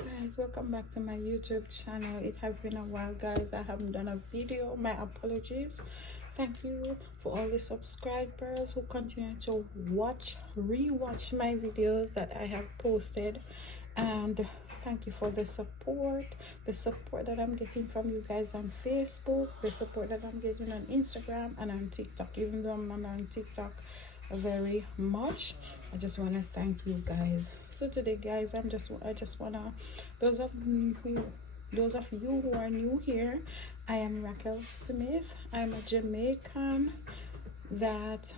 Guys, welcome back to my YouTube channel. It has been a while, guys. I haven't done a video. My apologies. Thank you for all the subscribers who continue to rewatch my videos that I have posted, and thank you for the support that I'm getting from you guys on Facebook, the support that I'm getting on Instagram and on TikTok. Even though I'm not on TikTok very much, I just want to thank you guys. So today, guys, I just wanna, those of you who are new here, I am Raquel Smith. I'm a Jamaican that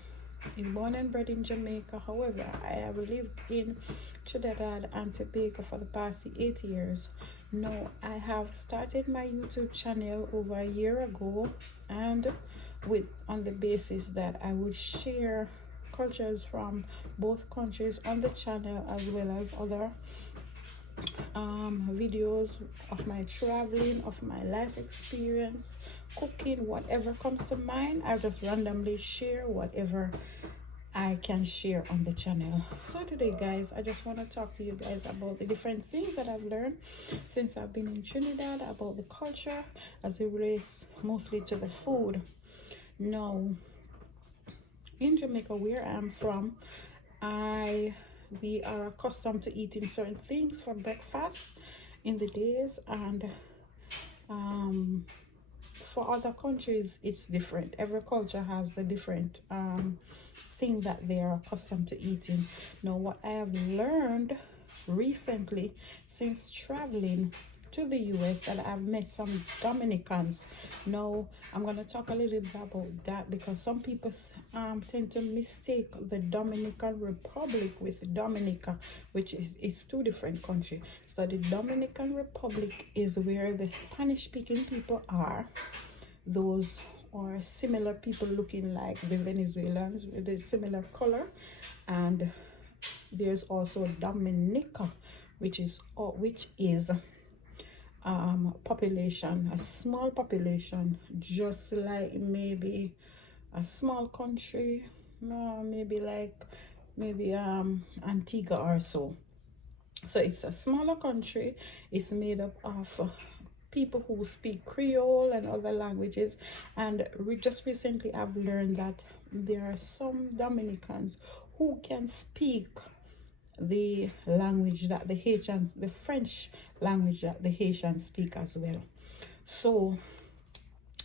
is born and bred in Jamaica. However, I have lived in Trinidad and Tobago for the past 8 years. Now, I have started my YouTube channel over a year ago, and on the basis that I would share cultures from both countries on the channel, as well as other videos of my traveling, of my life experience, cooking, whatever comes to mind. I just randomly share whatever I can share on the channel. So today, guys, I just want to talk to you guys about the different things that I've learned since I've been in Trinidad about the culture as it relates mostly to the food. Now, in Jamaica, where I'm from, we are accustomed to eating certain things for breakfast in the days, and for other countries it's different. Every culture has the different thing that they are accustomed to eating. Now, what I have learned recently since traveling to the US, that I've met some Dominicans. Now, I'm going to talk a little bit about that, because some people tend to mistake the Dominican Republic with Dominica, which is two different countries. So the Dominican Republic is where the Spanish speaking people are. Those are similar people looking like the Venezuelans with a similar color. And there's also Dominica, which is population, a small population, just like maybe a small country, maybe Antigua or so. So it's a smaller country. It's made up of people who speak Creole and other languages, and just recently I've learned that there are some Dominicans who can speak the language that the French language that the Haitians speak as well. So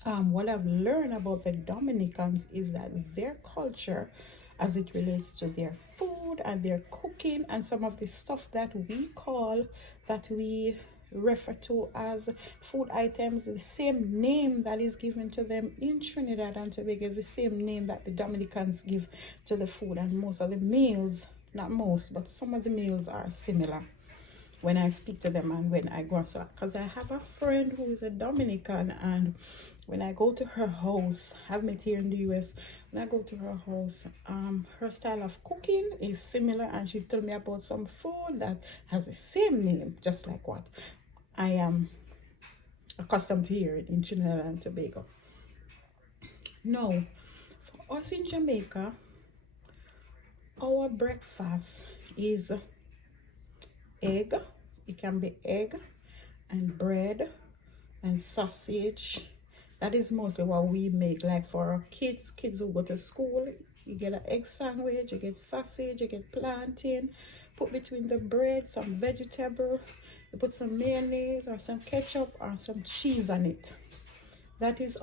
what I've learned about the Dominicans is that their culture, as it relates to their food and their cooking and some of the stuff that we refer to as food items, the same name that is given to them in Trinidad and Tobago is the same name that the Dominicans give to the food, and most of the meals, not most, but some of the meals are similar when I speak to them and when I go. So, because I have a friend who is a Dominican, and when I go to her house, I've met here in the US, when I go to her house, her style of cooking is similar, and she told me about some food that has the same name, just like what I am accustomed to hear in Trinidad and Tobago. Now, for us in Jamaica, our breakfast is egg. It can be egg and bread and sausage. That is mostly what we make. Like for our kids who go to school, you get an egg sandwich, you get sausage, you get plantain, put between the bread some vegetable, you put some mayonnaise or some ketchup or some cheese on it. That is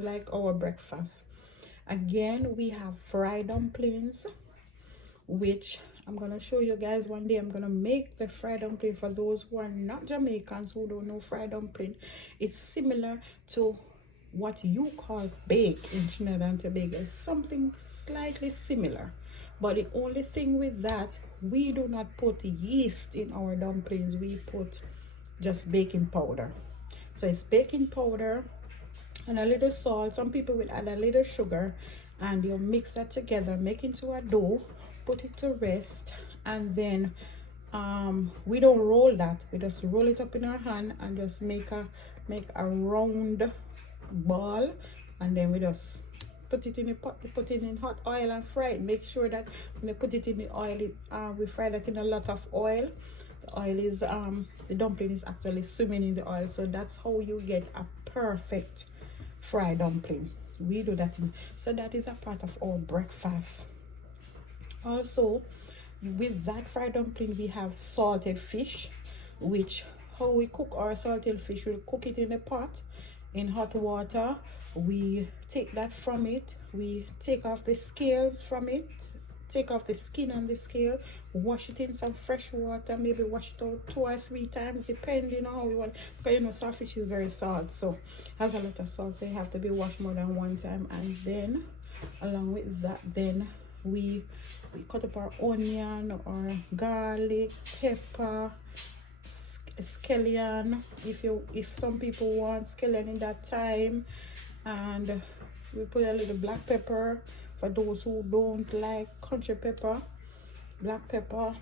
like our breakfast. Again, we have fried dumplings, which I'm gonna show you guys one day. I'm gonna make the fried dumpling for those who are not Jamaicans, who don't know fried dumpling. It's similar to what you call bake in Trinidad and Tobago. It's something slightly similar, but the only thing with that, we do not put yeast in our dumplings. We put just baking powder. So it's baking powder and a little salt. Some people will add a little sugar, and you mix that together, make into a dough, put it to rest, and then we don't roll that. We just roll it up in our hand and just make a round ball, and then we just put it in the pot, put it in hot oil and fry it. Make sure that when you put it in the oil, we fry that in a lot of oil. oil is the dumpling is actually swimming in the oil. So that's how you get a perfect fried dumpling. We do that so that is a part of our breakfast. Also, with that fried dumpling, we have salted fish, which how we cook our salted fish, we'll cook it in a pot in hot water. We take that from it, we take off the scales from it, take off the skin on the scale, wash it in some fresh water, maybe wash it out 2 or 3 times depending on how you want, because you know saltfish is very salt, so has a lot of salt, so you have to be washed more than 1 time. And then along with that, then we cut up our onion or garlic, pepper, scallion, if some people want scallion in that time, and we put a little black pepper for those who don't like country pepper, black pepper.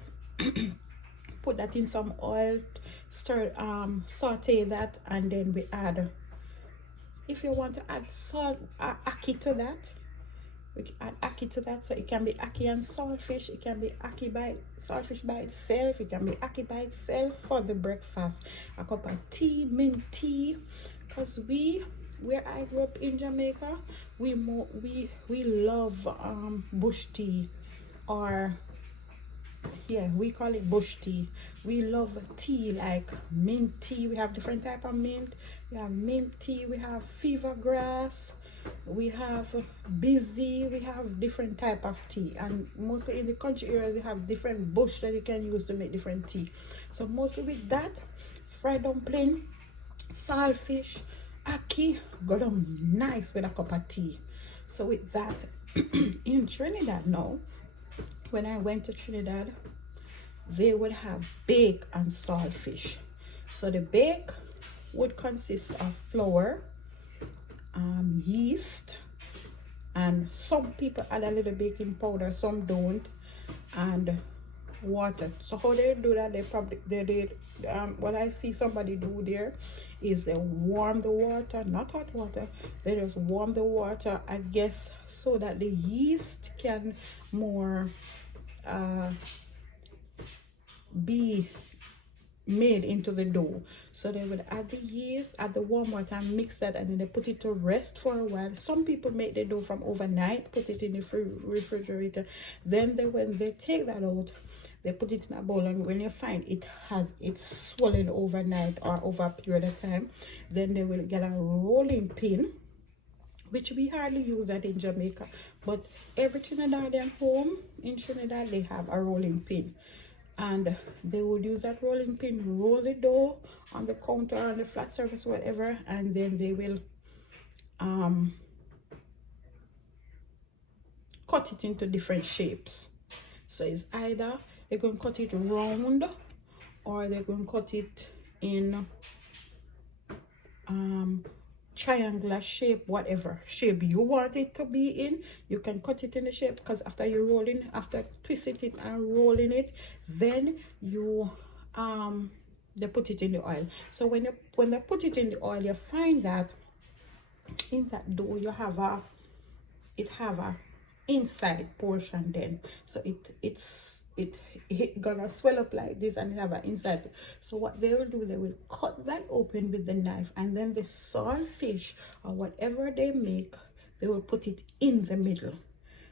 Put that in some oil, stir, saute that, and then we add, if you want to add salt, ackee to that, we can add ackee to that. So it can be ackee and saltfish, it can be ackee by saltfish by itself, it can be ackee by itself for the breakfast. A cup of tea, mint tea, because where I grew up in Jamaica, we love bush tea, or yeah, we call it bush tea. We love tea like mint tea. We have different type of mint. We have mint tea, we have fever grass, we have busy, we have different type of tea. And mostly in the country areas, we have different bush that you can use to make different tea. So mostly with that, fried dumpling, saltfish, ackee, go down nice with a cup of tea. So with that, in Trinidad now, when I went to Trinidad, they would have bake and saltfish. So the bake would consist of flour, yeast, and some people add a little baking powder, some don't, and water. So how they do that, what I see somebody do there is they warm the water, not hot water, they just warm the water, I guess, so that the yeast can more be made into the dough. So they would add the yeast, add the warm water, and mix that, and then they put it to rest for a while. Some people make the dough from overnight, put it in the refrigerator. Then when they take that out, they put it in a bowl, and when you find it's swollen overnight or over a period of time, then they will get a rolling pin, which we hardly use that in Jamaica, but every Trinidadian home in Trinidad, they have a rolling pin, and they would use that rolling pin, roll the dough on the counter, on the flat surface, whatever, and then they will cut it into different shapes. So it's either they're going to cut it round, or they're going to cut it in triangular shape, whatever shape you want it to be in. You can cut it in the shape, because after you're rolling, after twisting it and rolling it, then you they put it in the oil. So when they put it in the oil, you find that in that dough you have a inside portion. Then so it's gonna swell up like this, and it have an inside. So what they will do, they will cut that open with the knife, and then the saltfish or whatever they make, they will put it in the middle.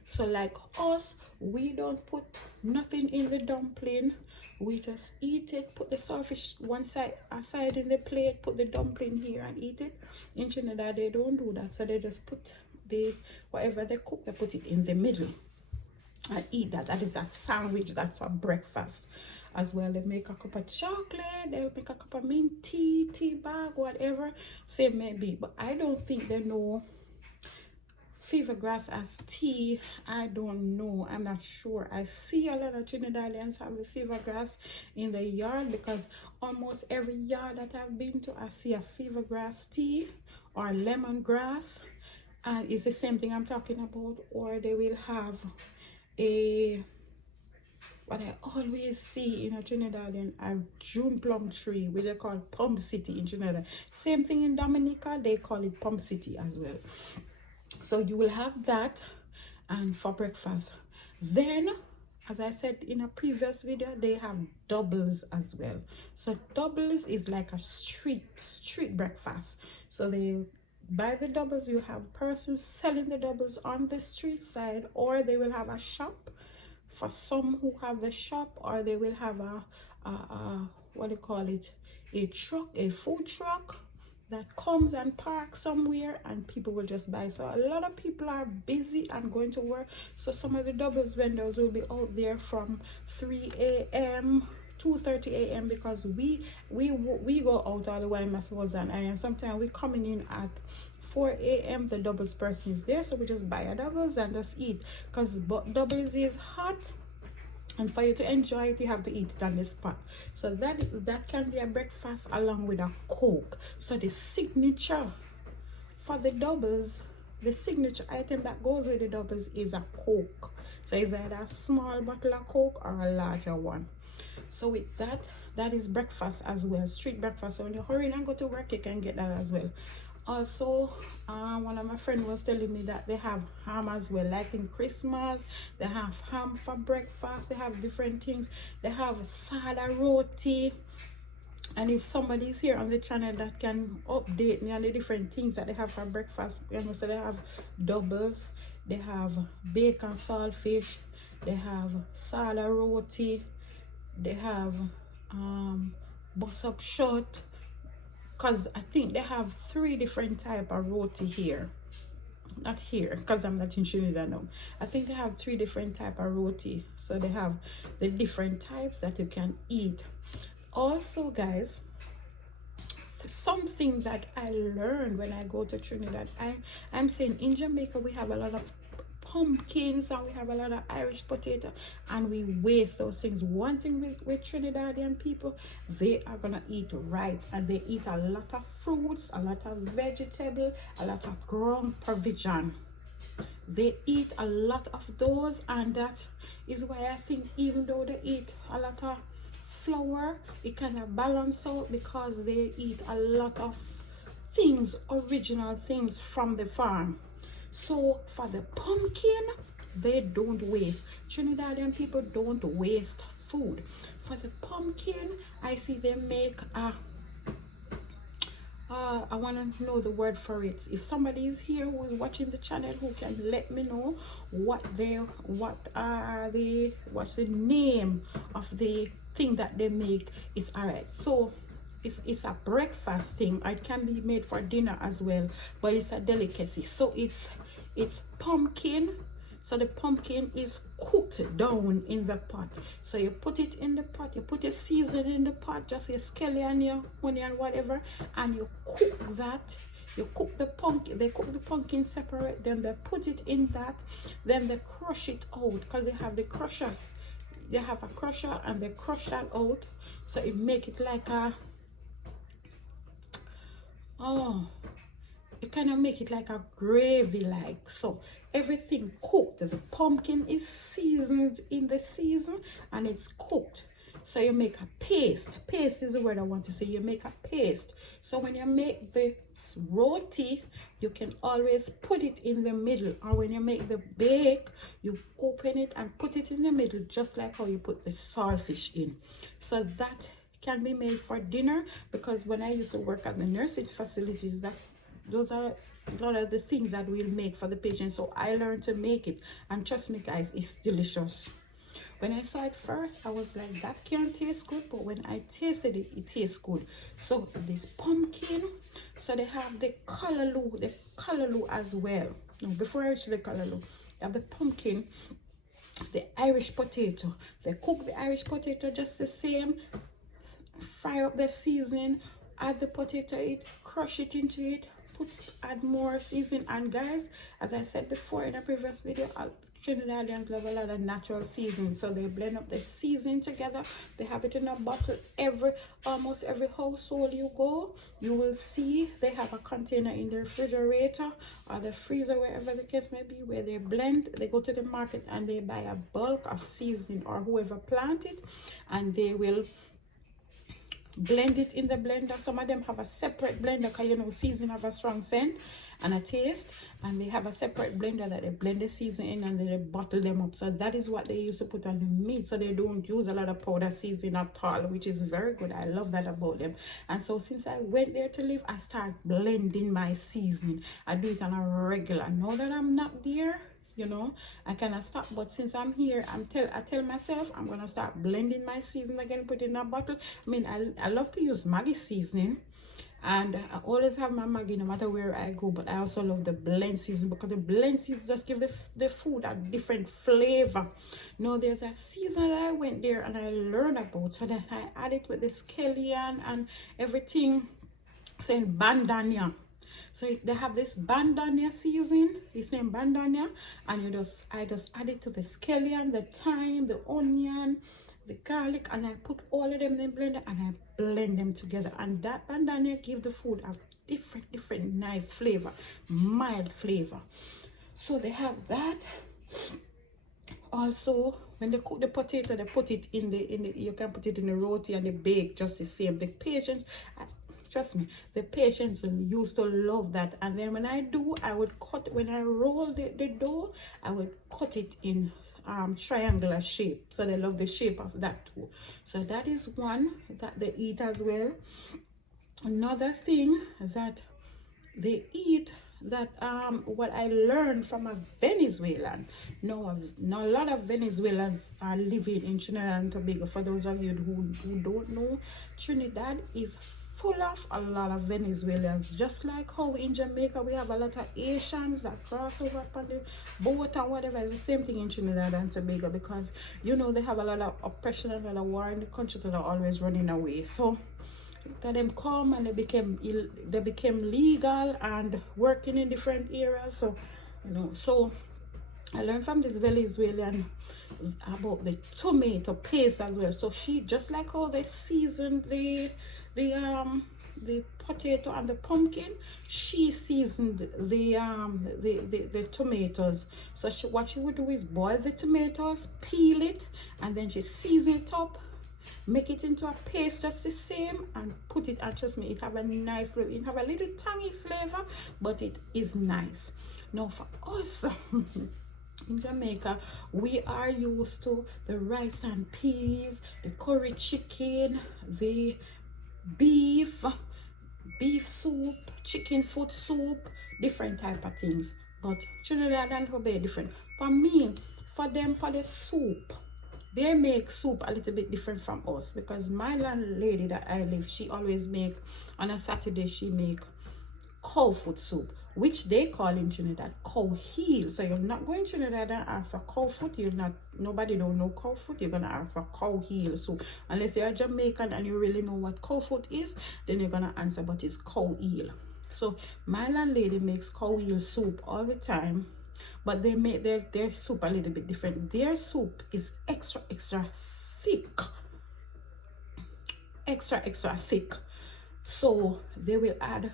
So like us, we don't put nothing in the dumpling, we just eat it, put the saltfish one side aside in the plate, put the dumpling here and eat it. In Trinidad they don't do that, so they just put whatever they cook, they put it in the middle and eat that. That is a sandwich, that's for breakfast as well. They make a cup of chocolate, they'll make a cup of mint tea, tea bag, whatever, same maybe. But I don't think they know fever grass as tea. I don't know, I'm not sure. I see a lot of Trinidadians have the fever grass in the yard, because almost every yard that I've been to, I see a fever grass tea or lemongrass, and it's the same thing I'm talking about. Or they will have what I always see in a Trinidadian, a June plum tree, which they call Pump City in Trinidad. Same thing in Dominica, they call it Pump City as well. So you will have that, and for breakfast. Then as I said in a previous video, they have doubles as well. So doubles is like a street breakfast. So they buy the doubles. You have persons selling the doubles on the street side, or they will have a shop for some who have the shop, or they will have a what do you call it, a truck, a food truck that comes and parks somewhere, and people will just buy. So a lot of people are busy and going to work, so some of the doubles vendors will be out there from 3 a.m. 2:30 a.m. because we go out all the way in Massachusetts, and sometimes we coming in at 4 a.m. the doubles person is there, so we just buy a doubles and just eat, because doubles is hot, and for you to enjoy it, you have to eat it on the spot. So that can be a breakfast along with a Coke. So the signature for the doubles, the signature item that goes with the doubles is a Coke. So it's either a small bottle of Coke or a larger one. So with that, that is breakfast as well, street breakfast. So when you're hurrying and go to work, you can get that as well. Also, one of my friends was telling me that they have ham as well, like in Christmas they have ham for breakfast. They have different things. They have sada roti, and if somebody's here on the channel that can update me on the different things that they have for breakfast, you know, so they have doubles, they have bacon saltfish, they have sada roti, they have bus up shot, because I think they have 3 different type of roti here. Not here, because I'm not in Trinidad now. I think they have 3 different type of roti. So they have the different types that you can eat. Also, guys, something that I learned when I go to Trinidad, I'm saying in Jamaica we have a lot of pumpkins and we have a lot of Irish potato, and we waste those things. One thing with Trinidadian people, they are gonna eat right, and they eat a lot of fruits, a lot of vegetable, a lot of ground provision. They eat a lot of those, and that is why I think even though they eat a lot of flour, it kind of balance out, because they eat a lot of things, original things from the farm. So for the pumpkin, they don't waste. Trinidadian people don't waste food. For the pumpkin, I see them make a I want to know the word for it. If somebody is here who is watching the channel who can let me know what's the name of the thing that they make, it's all right. So it's a breakfast thing. It can be made for dinner as well, but it's a delicacy. So it's pumpkin. So the pumpkin is cooked down in the pot. So you put it in the pot, you put your seasoning in the pot, just your scallion, your onion, whatever, and you cook that. You cook the pumpkin, they cook the pumpkin separate, then they put it in that, then they crush it out, because they have the crusher. They have a crusher and they crush that out. So it make it like a, you kind of make it like a gravy like. So everything cooked. The pumpkin is seasoned in the season and it's cooked. So you make a paste. Paste is the word I want to say. You make a paste. So when you make the roti, you can always put it in the middle, or when you make the bake, you open it and put it in the middle, just like how you put the saltfish in. So that can be made for dinner, because when I used to work at the nursing facilities, those are a lot of the things that we'll make for the patient. So I learned to make it, and trust me guys, it's delicious. When I saw it first, I was like, that can't taste good, but when I tasted it, it tastes good. So this pumpkin, so they have the callaloo as well. No, before I reach the callaloo, they have the pumpkin, the Irish potato. They cook the Irish potato just the same, fry up the seasoning, add the potato, crush it into it, add more seasoning. And guys, as I said before in a previous video, Trinidadians love a lot of natural seasoning, so they blend up the seasoning together. They have it in a bottle. Almost every household you go, you will see they have a container in the refrigerator or the freezer, wherever the case may be, where they blend. They go to the market and they buy a bulk of seasoning, or whoever plant it, and they will blend it in the blender. Some of them have a separate blender because you know seasoning have a strong scent and a taste, and they have a separate blender that they blend the seasoning in and then they bottle them up. So that is what they used to put on the meat, so they don't use a lot of powder seasoning at all, which is very good. I love that about them. And so since I went there to live, I start blending my seasoning. I do it on a regular. Now that I'm not there, you know, I cannot stop. But since I'm here, I tell myself I'm gonna start blending my seasoning again, put it in a bottle. I mean, I love to use Maggi seasoning, and I always have my Maggi no matter where I go. But I also love the blend season, because the blend season just give the food a different flavor. Now there's a season that I went there and I learned about, so then I add it with the scallion and everything, saying bandania. So they have this bandania seasoning. It's named bandania, and I just add it to the scallion, the thyme, the onion, the garlic, and I put all of them in the blender and I blend them together. And that bandania give the food a different nice flavor, mild flavor. So they have that. Also, when they cook the potato, they put it in the you can put it in the roti and they bake just the same. The patients, trust me, the patients used to love that. And then when I would cut, when I roll the dough, I would cut it in triangular shape, so they love the shape of that too. So that is one that they eat as well. Another thing that they eat, that what I learned from a Venezuelan. No, a lot of Venezuelans are living in Trinidad and Tobago. For those of you who don't know, Trinidad is full of a lot of Venezuelans, just like how in Jamaica we have a lot of Asians that cross over upon the boat or whatever. It's the same thing in Trinidad and Tobago, because you know they have a lot of oppression and a lot of war in the country, that are always running away. So that them come and they became legal and working in different areas. So you know, so I learned from this Venezuelan about the tomato paste as well. So she, just like how they seasoned the potato and the pumpkin, she seasoned the tomatoes. So what she would do is boil the tomatoes, peel it, and then she season it up, make it into a paste just the same, and put it, and trust me, it have a nice flavor. It have a little tangy flavor, but it is nice. Now for us in Jamaica, we are used to the rice and peas, the curry chicken, the beef soup, chicken foot soup, different type of things. But Trinidad and Tobago different. For me, for them, for the soup, they make soup a little bit different from us, because my landlady that I live, she always make, on a Saturday she make cow foot soup, which they call in Trinidad cow heel. So you're not going to Trinidad and ask for cow foot. Nobody don't know cow foot. You're gonna ask for cow heel soup. Unless you're Jamaican and you really know what cow foot is, then you're gonna answer, but it's cow heel. So my landlady makes cow heel soup all the time, but they make their soup a little bit different. Their soup is extra thick, extra thick. So they will add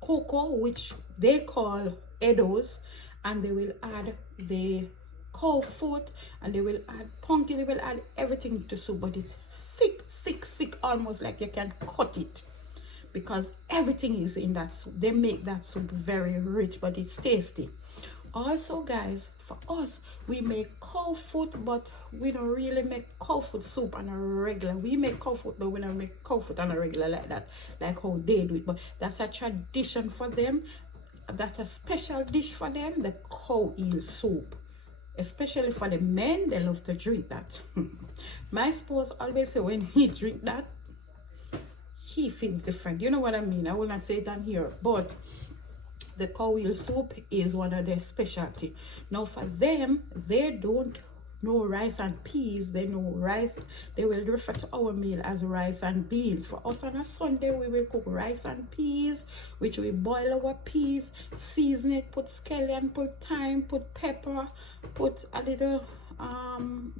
cocoa, which they call edos, and they will add the cow foot, and they will add pumpkin. They will add everything to soup, but it's thick, almost like you can cut it, because everything is in that soup. They make that soup very rich, but it's tasty. Also guys, for us, we make cow foot, but we don't really make cow foot soup on a regular. We make cow foot, but we don't make cow foot on a regular like that, like how they do it. But that's a tradition for them. That's a special dish for them, the cow heel soup. Especially for the men, they love to drink that. My spouse always say when he drink that, he feels different. You know what I mean? I will not say it on here, but the cow heel soup is one of their specialty. Now for them, they don't know rice and peas. They know rice. They will refer to our meal as rice and beans. For us on a Sunday, we will cook rice and peas, which we boil our peas, season it, put scallion, put thyme, put pepper, put a little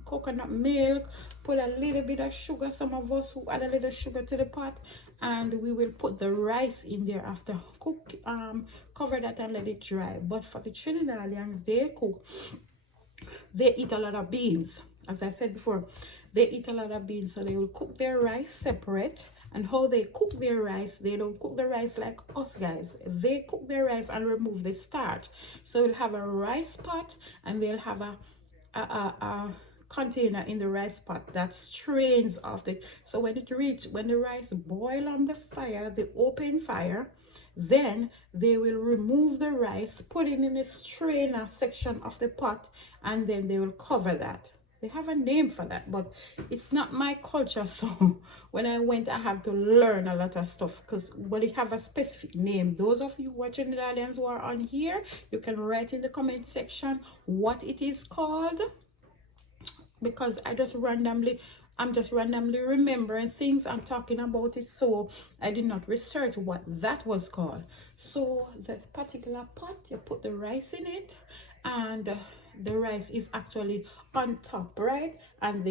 coconut milk, put a little bit of sugar. Some of us who add a little sugar to the pot, and we will put the rice in there after cook, cover that and let it dry. But for the Trinidadians, they eat a lot of beans. As I said before, they eat a lot of beans, so they will cook their rice separate. And how they cook their rice, they don't cook the rice like us guys. They cook their rice and remove the starch. So we'll have a rice pot, and they'll have a container in the rice pot that strains off the, so when the rice boil on the fire, the open fire, then they will remove the rice, put it in a strainer section of the pot, and then they will cover that. They have a name for that, but it's not my culture. So when I went, I have to learn a lot of stuff, because well, it have a specific name. Those of you watching the audience who are on here, you can write in the comment section what it is called, because I'm just randomly remembering things and talking about it, so I did not research what that was called. So the particular pot, you put the rice in it, and the rice is actually on top, right? And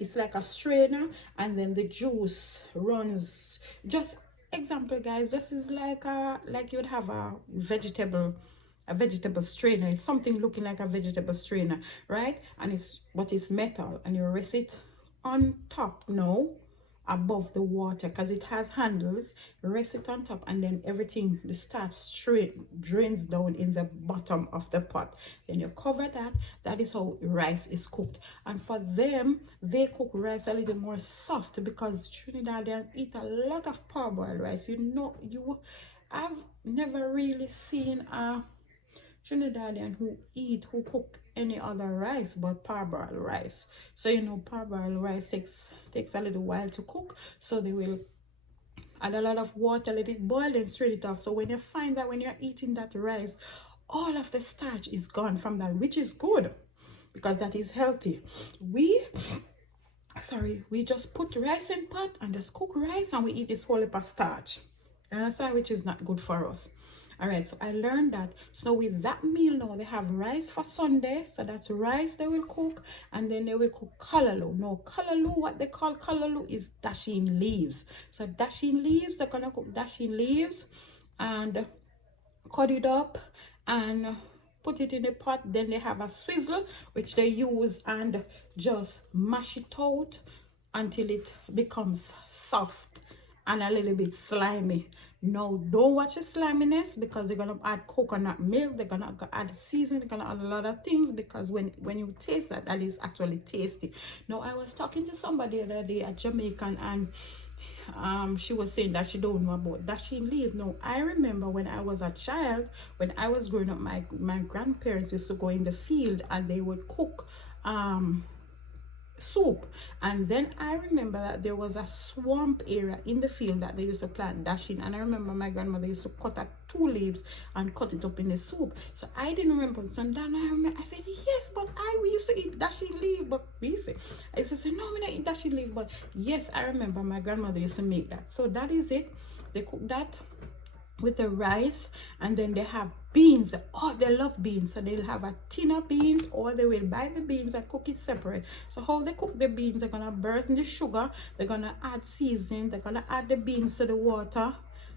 it's like a strainer, and then the juice runs. Just example guys, this is like you would have a vegetable strainer. It's something looking like a vegetable strainer, right? And it's metal, and you rest it on top now above the water, because it has handles. Rest it on top, and then everything, the starch straight drains down in the bottom of the pot. Then you cover that. That is how rice is cooked. And for them, they cook rice a little more soft, because Trinidadians eat a lot of parboiled rice. I've never really seen a Trinidadian who cook any other rice but parboiled rice. So parboiled rice takes a little while to cook, so they will add a lot of water, let it boil, and strain it off. So when you find that when you're eating that rice, all of the starch is gone from that, which is good, because that is healthy. We just put rice in pot and just cook rice, and we eat this whole heap of starch. You understand? Which is not good for us. All right, so I learned that. So with that meal now, they have rice for Sunday. So that's rice they will cook, and then they will cook kalalu. Now kalalu, what they call kalalu is dasheen leaves. So dasheen leaves, they're gonna cook dasheen leaves and cut it up and put it in a pot. Then they have a swizzle which they use, and just mash it out until it becomes soft and a little bit slimy. No, don't watch the sliminess, because they're gonna add coconut milk, they're gonna add seasoning, they're gonna add a lot of things, because when you taste that is actually tasty. Now I was talking to somebody the other day, a Jamaican, and she was saying that she don't know about dasheen leaves. Now I remember when I was a child, when I was growing up, my grandparents used to go in the field, and they would cook soup. And then I remember that there was a swamp area in the field that they used to plant dasheen, and I remember my grandmother used to cut out 2 leaves and cut it up in the soup. So I didn't remember. So then I said, yes, but we used to eat dasheen leaf. But I used to say, no, we don't eat dasheen leaf. But yes, I remember my grandmother used to make that. So that is it. They cook that with the rice, and then they have beans. Oh, they love beans, so they'll have a tin of beans, or they will buy the beans and cook it separate. So how they cook the beans, they're gonna burn the sugar, they're gonna add seasoning, they're gonna add the beans to the water,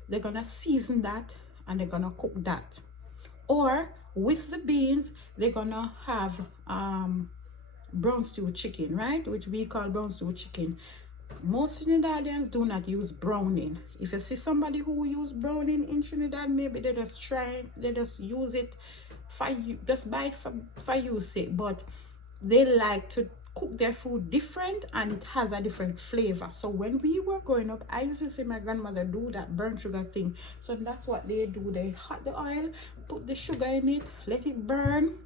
they're gonna season that, and they're gonna cook that. Or with the beans, they're gonna have brown stew chicken, right, which we call brown stew chicken. Most Trinidadians do not use browning. If you see somebody who use browning in Trinidad, maybe they just use it for you, just buy it for use sake. But they like to cook their food different, and it has a different flavor. So when we were growing up, I used to see my grandmother do that burnt sugar thing. So that's what they do. They hot the oil, put the sugar in it, let it burn,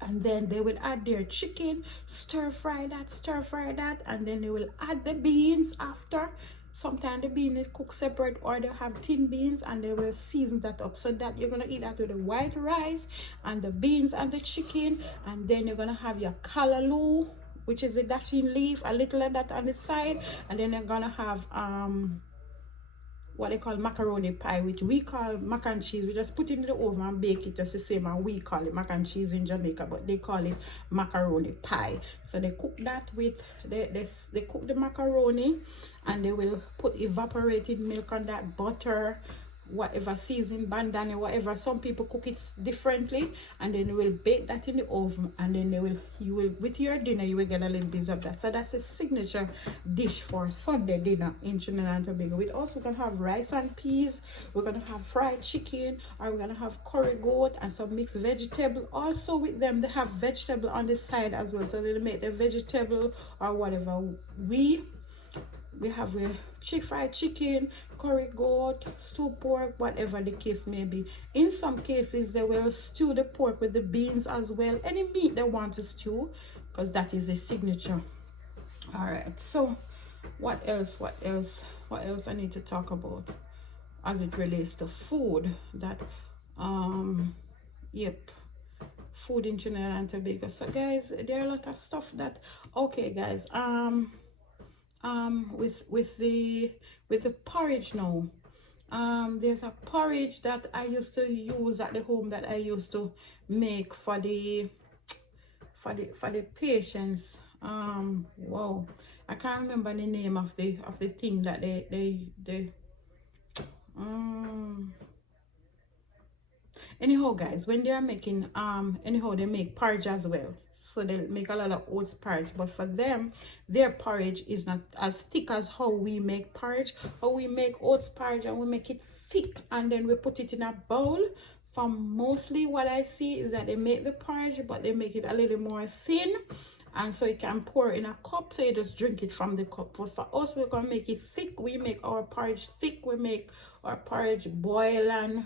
and then they will add their chicken, stir fry that, and then they will add the beans after. Sometimes the beans is cooked separate, or they have tin beans, and they will season that up, so that you're gonna eat that with the white rice and the beans and the chicken. And then you're gonna have your kalalu, which is the dasheen leaf, a little of that on the side. And then you're gonna have what they call macaroni pie, which we call mac and cheese. We just put it in the oven and bake it just the same, and we call it mac and cheese in Jamaica, but they call it macaroni pie. So they cook that with they cook the macaroni, and they will put evaporated milk on that, butter, whatever season, bandana, whatever. Some people cook it differently, and then they will bake that in the oven, and then you will with your dinner you will get a little bit of that. So that's a signature dish for Sunday dinner in Trinidad and Tobago. We're also gonna have rice and peas, we're gonna have fried chicken, or we're gonna have curry goat and some mixed vegetable. Also with them they have vegetable on the side as well, so they make the vegetable or whatever. We have a fried chicken, curry goat, stew pork, whatever the case may be. In some cases, they will stew the pork with the beans as well. Any meat they want to stew, because that is a signature. All right. So, what else? What else I need to talk about as it relates to food? That, yep. Food in Trinidad and Tobago. So, guys, there are a lot of stuff that. Okay, guys. With the porridge now, there's a porridge that I used to use at the home that I used to make for the patients. Wow, I can't remember the name of the thing that anyhow, guys, when they are making anyhow, they make porridge as well. So they make a lot of oats porridge, but for them, their porridge is not as thick as how we make porridge. How we make oats porridge, and we make it thick, and then we put it in a bowl. For mostly what I see is that they make the porridge, but they make it a little more thin, and so you can pour in a cup, so you just drink it from the cup. But for us, we're gonna make it thick. We make our porridge thick. We make our porridge boil and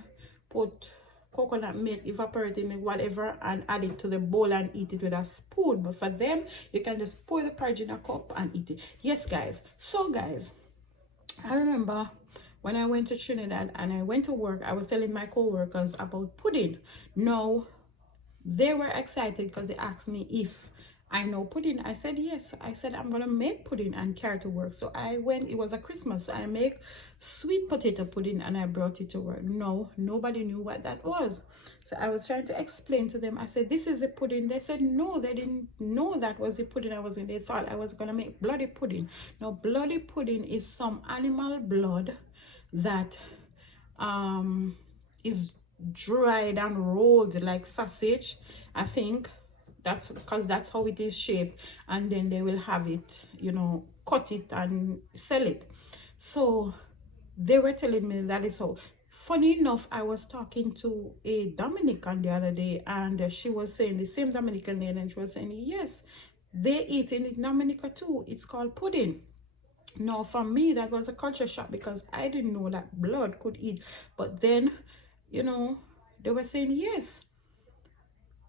put coconut milk, evaporated milk, whatever, and add it to the bowl and eat it with a spoon. But for them, you can just pour the porridge in a cup and eat it. Yes, guys. So, guys, I remember when I went to Trinidad and I went to work, I was telling my co-workers about pudding. Now, they were excited because they asked me if I know pudding. I said yes. I said I'm gonna make pudding and carry to work. So I went. It was a Christmas. So I make sweet potato pudding and I brought it to work. No, nobody knew what that was. So I was trying to explain to them. I said this is the pudding. They said no, they didn't know that was the pudding I was in. They thought I was gonna make bloody pudding. Now bloody pudding is some animal blood that is dried and rolled like sausage, I think. That's because that's how it is shaped, and then they will have it, you know, cut it and sell it. So they were telling me that is how. Funny enough, I was talking to a Dominican the other day, and she was saying the same Dominican name, and she was saying yes, they eat in Dominica too. It's called pudding. Now for me that was a culture shock because I didn't know that blood could eat. But then, you know, they were saying yes.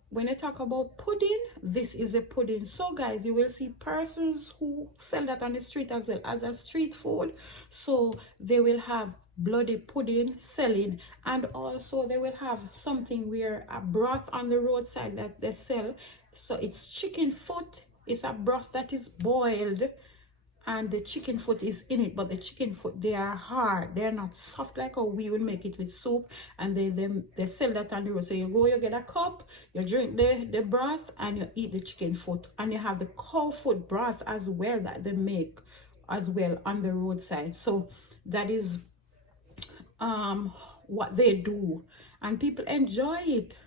When they talk about pudding, this is a pudding. So guys, you will see persons who sell that on the street as well as a street food. So they will have bloody pudding selling, and also they will have something where a broth on the roadside that they sell. So it's chicken foot. It's a broth that is boiled, and the chicken foot is in it, but the chicken foot, they are hard, they're not soft like how we would make it with soup. And they sell that on the road. So you go, you get a cup, you drink the broth, and you eat the chicken foot. And you have the cow foot broth as well that they make as well on the roadside. So that is what they do, and people enjoy it.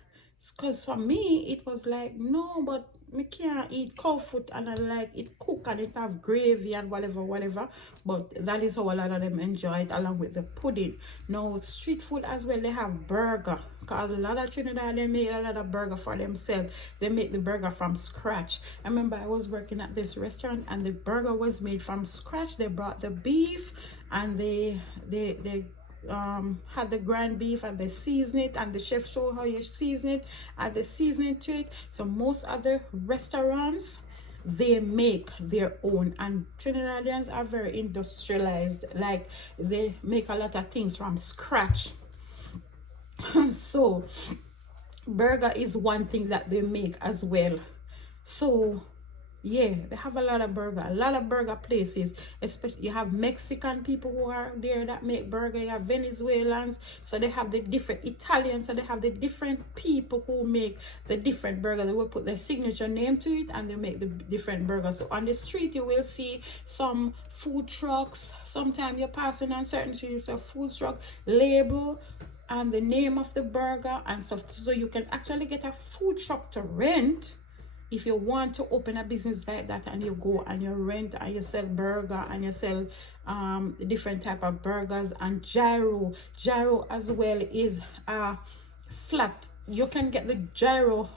Because for me it was like, no, but me can't eat cow foot and I like it cook and it have gravy and whatever. But that is how a lot of them enjoy it along with the pudding. Now street food as well, they have burger, because a lot of Trinidad, they make a lot of burger for themselves. They make the burger from scratch. I remember I was working at this restaurant and the burger was made from scratch. They brought the beef and they had the ground beef and they season it, and the chef show how you season it, add the seasoning to it. So most other restaurants, they make their own, and Trinidadians are very industrialized, like they make a lot of things from scratch. So burger is one thing that they make as well. So Yeah, they have a lot of burger places. Especially you have Mexican people who are there that make burger. You have Venezuelans, so they have the different Italians, so they have the different people who make the different burger. They will put their signature name to it, and they make the different burgers. So on the street, you will see some food trucks. Sometimes you're passing on certain streets, a food truck label and the name of the burger and stuff. So you can actually get a food truck to rent if you want to open a business like that, and you go and you rent and you sell burger and you sell different type of burgers. And gyro as well is flat. You can get the gyro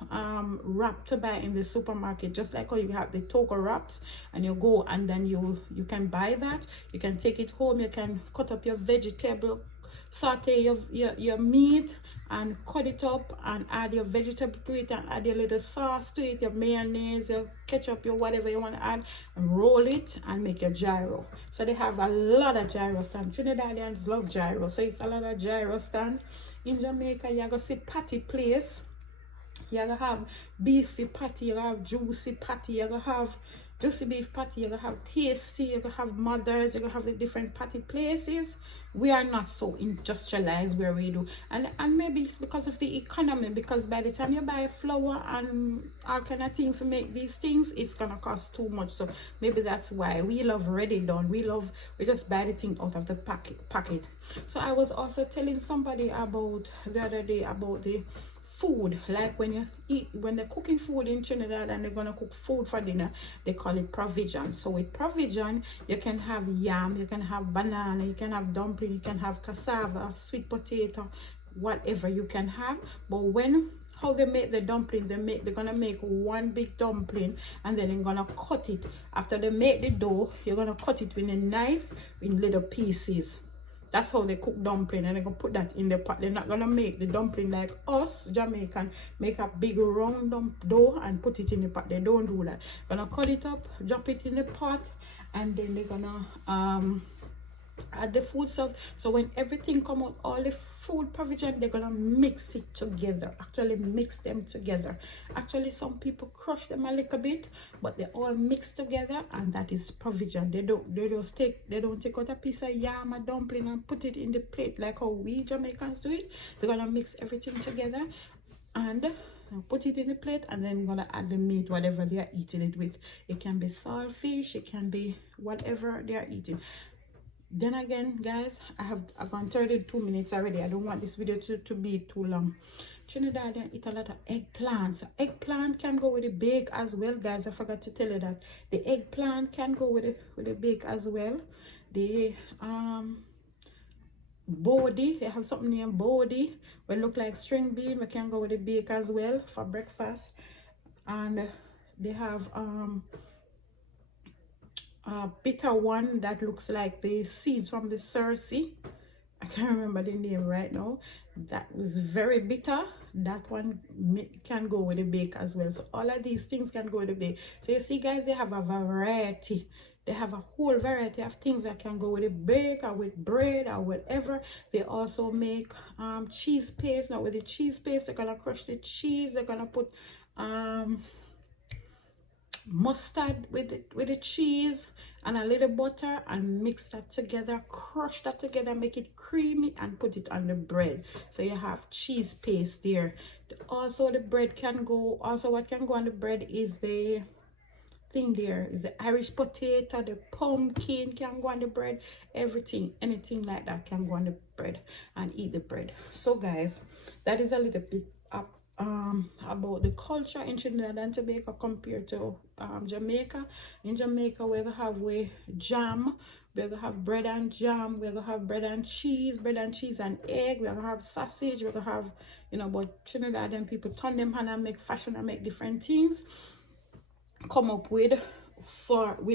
wrap to buy in the supermarket, just like how you have the Togo wraps, and you go and then you can buy that. You can take it home, you can cut up your vegetable, saute your meat and cut it up and add your vegetable to it and add your little sauce to it, your mayonnaise, your ketchup, your whatever you want to add, and roll it and make your gyro. So they have a lot of gyro stands. Trinidadians love gyro, so it's a lot of gyro stand. In Jamaica, you're gonna see patty place. You're gonna have beefy patty, you're gonna have juicy patty, you're gonna have juicy beef patty, you're gonna have tasty, you're gonna have mothers, you're gonna have the different patty places. We are not so industrialized where we do, and maybe it's because of the economy, because by the time you buy flour and all kind of things to make these things, it's gonna cost too much. So maybe that's why we love ready done. We just buy the thing out of the packet. So I was also telling somebody about the other day about the food, like when they're cooking food in Trinidad and they're gonna cook food for dinner, they call it provision. So with provision, you can have yam, you can have banana, you can have dumpling, you can have cassava, sweet potato, whatever you can have. But how they make the dumpling, they're gonna make one big dumpling, and then they're gonna cut it. After they make the dough, you're gonna cut it with a knife in little pieces. That's how they cook dumpling, and they're gonna put that in the pot. They're not gonna make the dumpling like us Jamaican, make a big round dough and put it in the pot. They don't do that. Gonna cut it up, drop it in the pot, and then they're gonna add the food stuff. So when everything come out, all the food provision, they're gonna mix it together. Actually mix them together. Actually some people crush them a little bit, but they all mix together, and that is provision. They don't take out a piece of yam or dumpling and put it in the plate like how we Jamaicans do it. They're gonna mix everything together and put it in the plate, and then gonna add the meat, whatever they are eating it with. It can be saltfish, it can be whatever they are eating. Then again, guys, I've gone 32 minutes already. I don't want this video to be too long. Trinidadian eat a lot of eggplant. So eggplant can go with the bake as well, guys. I forgot to tell you that the eggplant can go with the bake as well. The body, they have something named body, will look like string bean. We can go with the bake as well for breakfast. And they have bitter one that looks like the seeds from the Cersei. I can't remember the name right now. That was very bitter. That one can go with the bake as well. So all of these things can go with the bake. So you see, guys, they have a variety. They have a whole variety of things that can go with the bake or with bread or whatever. They also make cheese paste. Now with the cheese paste, they're gonna crush the cheese. They're gonna put mustard with the cheese and a little butter, and mix that together, crush that together, make it creamy, and put it on the bread. So you have cheese paste there. Also the bread can go, also what can go on the bread is the thing there is the Irish potato, the pumpkin can go on the bread, everything, anything like that can go on the bread and eat the bread. So guys, that is a little bit about the culture in Trinidad and Jamaica compared to Jamaica. In Jamaica, we're gonna have jam, we're gonna have bread and jam, we're gonna have bread and cheese and egg, we're gonna have sausage, we're gonna have, you know, but Trinidadian people turn them hand and make fashion and make different things, come up with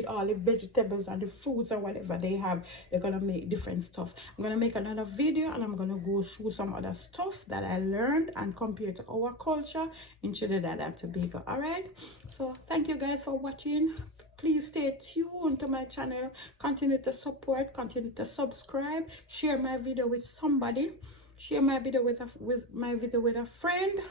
all the vegetables and the fruits or whatever they have. They're gonna make different stuff. I'm gonna make another video, and I'm gonna go through some other stuff that I learned and compare to our culture in Trinidad and Tobago. All right, so thank you guys for watching. Please stay tuned to my channel, continue to support, continue to subscribe, share my video with somebody, share my video with a friend,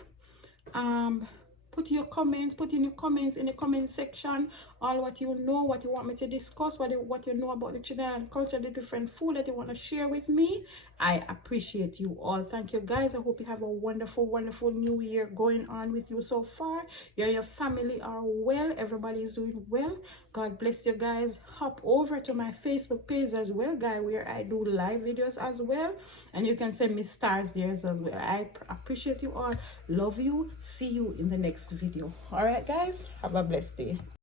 put your comments, put in your comments in the comment section, all what you know, what you want me to discuss, what you know about the Trinidad culture, the different food that you want to share with me. I appreciate you all. Thank you guys. I hope you have a wonderful, wonderful new year going on with you so far. You and your family are well. Everybody is doing well. God bless you guys. Hop over to my Facebook page as well, guys, where I do live videos as well, and you can send me stars there as well. I appreciate you all. Love you. See you in the next video. All right, guys, have a blessed day.